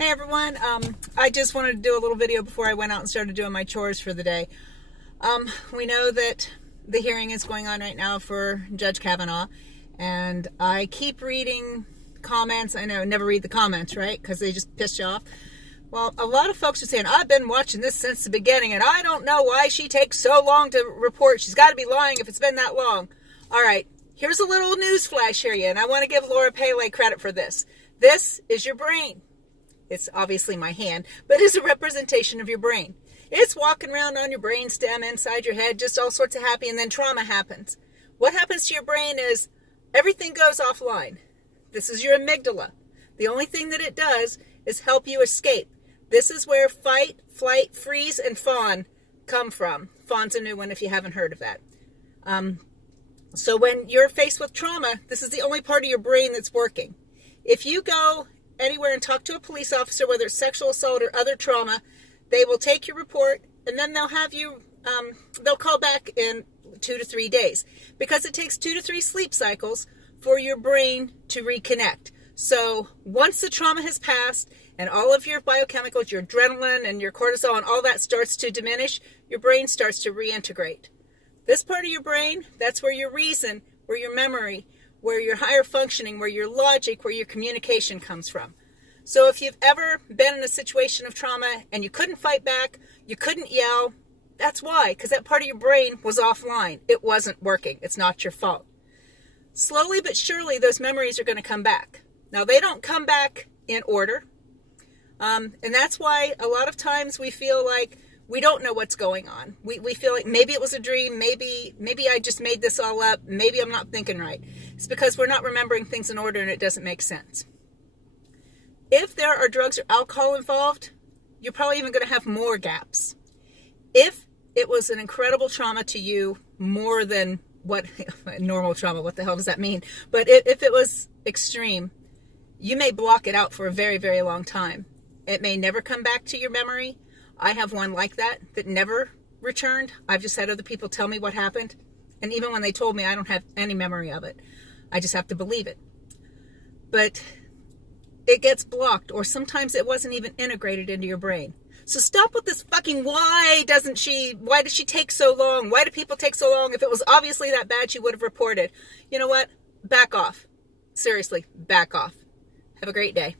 Hey everyone, I just wanted to do a little video before I went out and started doing my chores for the day. We know that the hearing is going on right now for Judge Kavanaugh, and I keep reading comments. I know, never read the comments, right? Because they just piss you off. Well, a lot of folks are saying, I've been watching this since the beginning, and I don't know why she takes so long to report. She's got to be lying if it's been that long. All right, here's a little news flash here, and I want to give Laura Pele credit for this. This is your brain. It's obviously my hand, but it's a representation of your brain. It's walking around on your brain stem inside your head, just all sorts of happy, and then trauma happens. What happens to your brain is everything goes offline. This is your amygdala. The only thing that it does is help you escape. This is where fight, flight, freeze, and fawn come from. Fawn's a new one if you haven't heard of that. So when you're faced with trauma, this is the only part of your brain that's working. If you go anywhere and talk to a police officer, whether it's sexual assault or other trauma, they will take your report and then they'll have you, they'll call back in 2 to 3 days because it takes 2 to 3 sleep cycles for your brain to reconnect. So once the trauma has passed and all of your biochemicals, your adrenaline and your cortisol and all that starts to diminish, your brain starts to reintegrate. This part of your brain, that's where your reason, where your memory, where your higher functioning, where your logic, where your communication comes from. So if you've ever been in a situation of trauma and you couldn't fight back, you couldn't yell, that's why, because that part of your brain was offline. It wasn't working. It's not your fault. Slowly but surely, those memories are going to come back. Now, they don't come back in order. And that's why a lot of times we feel like we don't know what's going on. We feel like maybe it was a dream, maybe I just made this all up, maybe I'm not thinking right. It's because we're not remembering things in order and it doesn't make sense. If there are drugs or alcohol involved, you're probably even going to have more gaps. If it was an incredible trauma to you, more than what normal trauma, what the hell does that mean? But if it was extreme, you may block it out for a very, very long time. It may never come back to your memory. I have one like that never returned. I've just had other people tell me what happened. And even when they told me, I don't have any memory of it. I just have to believe it. But it gets blocked, or sometimes it wasn't even integrated into your brain. So stop with this fucking why does she take so long? Why do people take so long? If it was obviously that bad, she would have reported. You know what? Back off. Seriously, back off. Have a great day.